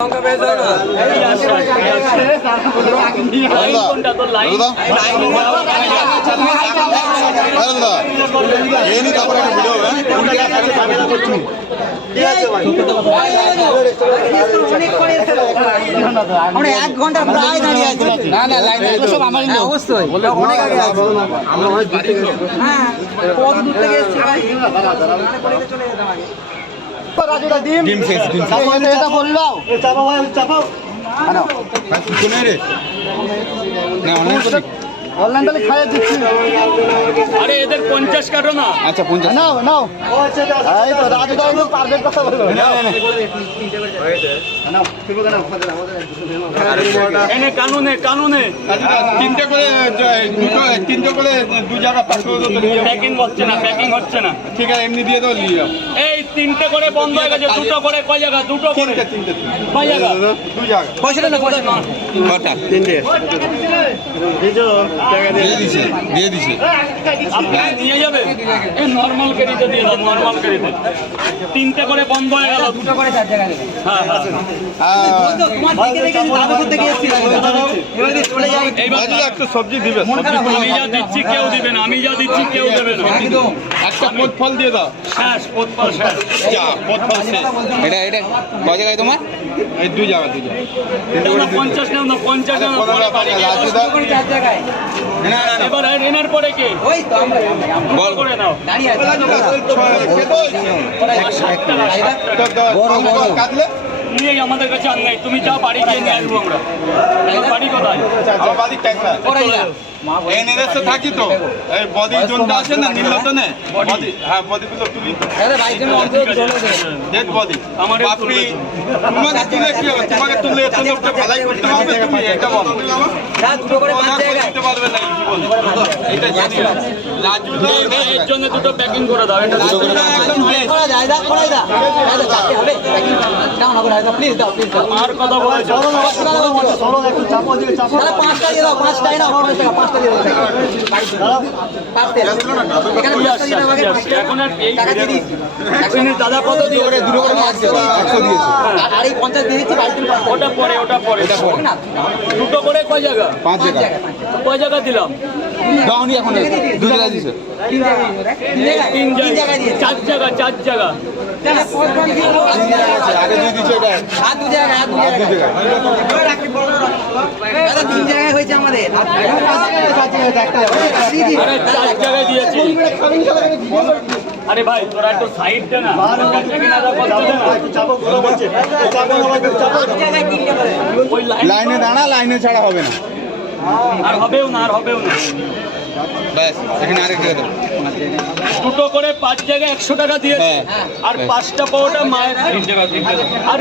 আমরা 1 ঘন্টা প্রায় দাঁড়িয়ে আছি। না না লাইনে সব আমার অবশ্যই অনেক আগে আছে। আমরা হ্যাঁ কত দূর থেকে এসেছি ভাই চলে যেতাম আগে। রাজুদা ডিম শেষ ডিম এটা বললো চাপাও ভাই চাপাও না শুনে রে না অনলাইন তাহলে খাইয়ে দিচ্ছি। আরে এদের 50 কাটো না। আচ্ছা 50 নাও নাও এই তো রাজুদা একদম পারফেক্ট কথা বললো। নাও ঠিক আছে না এনে কানুনে কানুনে তিনটে করে তিনটে করে দু জায়গা পাস করে দাও। প্যাকিং হচ্ছে না প্যাকিং হচ্ছে না। ঠিক আছে এমনি দিয়ে দাও নিয়ে যাও। এই তিনটে করে বন্ধ হয়ে গেছে দুটো করে কয় জায়গা দুটো করে তিনটে কয় জায়গা দু জায়গা পয়সাটা না পয়সা কটা তিনটে দিয়ে দিছে দিয়ে দিছে আপনি নিয়ে যাবে এই নরমাল কেরিতে দিয়ে দাও নরমাল কেরিতে তিনটে করে বন্ধ হয়ে গেল দুটো করে 4 জায়গা দেবে। হ্যাঁ হ্যাঁ তোমার দিকে রেখে দাদা করতে গিয়েছি এবার চলে যাই। এইবার একটা সবজি দিবে আমি যা দিচ্ছি কেউ দিবে না আমি যা দিচ্ছি কেউ দেবে না একটা পোত ফল দিয়ে দাও। শেষ পোতপাল শেষ যা পোত ফল শেষ। এটা কয় জায়গায় তোমার? এই দু জায়গা দু জায়গা তিনটে করে 50 নাও না 50 নাও না পরে বাড়ি গিয়ে রাজুদা 4 জায়গায় এবার এনার পরে কে ওই তো আমরা বল করে নাও দাঁড়িয়ে আছি। বড় বড় কাটলে নিয়ে আমাদের কাছে আর নেই তুমি যাও বাড়ি গিয়ে নিয়ে আসবো আমরা তোমার বাড়ি কোথায় আমার বাড়ি ট্যাংরা এই নেদেশে থাকি তো এই বডি জোনটা আছে না নীলতনে বডি হ্যাঁ বডিগুলো তুলি আরে ভাই তুমি অন্তত চলে দে ডেড বডি আমার বাপরি তোমাকে তুলে কি হবে তোমাকে তুলে এত লোকটা ভালাই করতে হবে তুমি এটা বলো না দুটো করে 5 জায়গায় করতে পারবে না জীবনে এটা জানি রাজু এর জন্য দুটো প্যাকিং করে দাও এটা দুটো করে করা যায় দা করা যায় দাদা যাতে হবে দাও না করে দাও প্লিজ দাও প্লিজ দাও আর কথা বলেছো চলো একটু চাপো দিকে চাপো তাহলে 5টা দিয়ে দাও 5টাই না 5 টাকা 5টা দিয়ে দাও এখানে 5টা দিয়ে দাও আগে এখন আর এই টাকা দিয়ে দিই এখন দাদা কত দিয়ে দুটো করে 100 দিয়েছে আর এই 50 দিয়ে দিচ্ছি বাড়িতে 5 ওটা পরে না দুটো করে কয় জায়গা 5 জায়গা কয় জায়গা দিলাম দাওনি এখন দু জায়গা দিছে। 3 জায়গায় তিন জায়গা দিয়ে চার জায়গা আগে দিয়ে দিছো এটা আর 2 জায়গায় আর 2 জায়গায় দাদা 3 জায়গায় হয়েছে আমাদের আরে 4 জায়গায় দিয়েছি আরে ভাই তোরা একটু সাইড দে না ওই লাইনে দাঁড়া লাইনে ছাড়া হবে না আর হবেও না ব্যাস এখানে আরেক জায়গা দাও। দুটো করে 5 জায়গায় 100 টাকা দিয়েছে হ্যাঁ। আর 5টা পাওয়াটা মায়ের আর